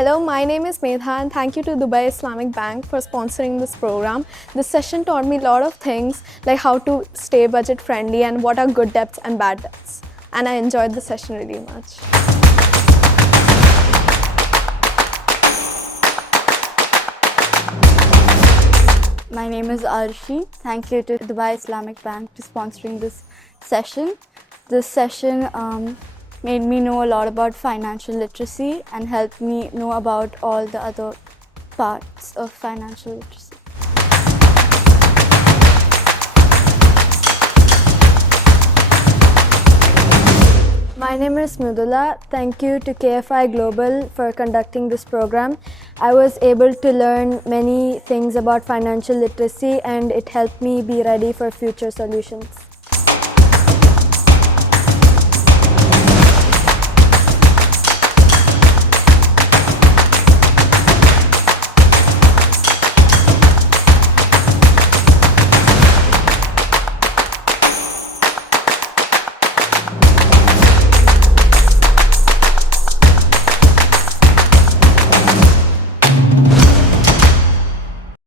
Hello, my name is Medha and thank you to Dubai Islamic Bank for sponsoring this program. This session taught me a lot of things like how to stay budget friendly and what are good debts and bad debts. And I enjoyed the session really much. My name is Arshi. Thank you to Dubai Islamic Bank for sponsoring this session. This session made me know a lot about financial literacy and helped me know about all the other parts of financial literacy. My name is Mridula. Thank you to KFI Global for conducting this program. I was able to learn many things about financial literacy and it helped me be ready for future solutions.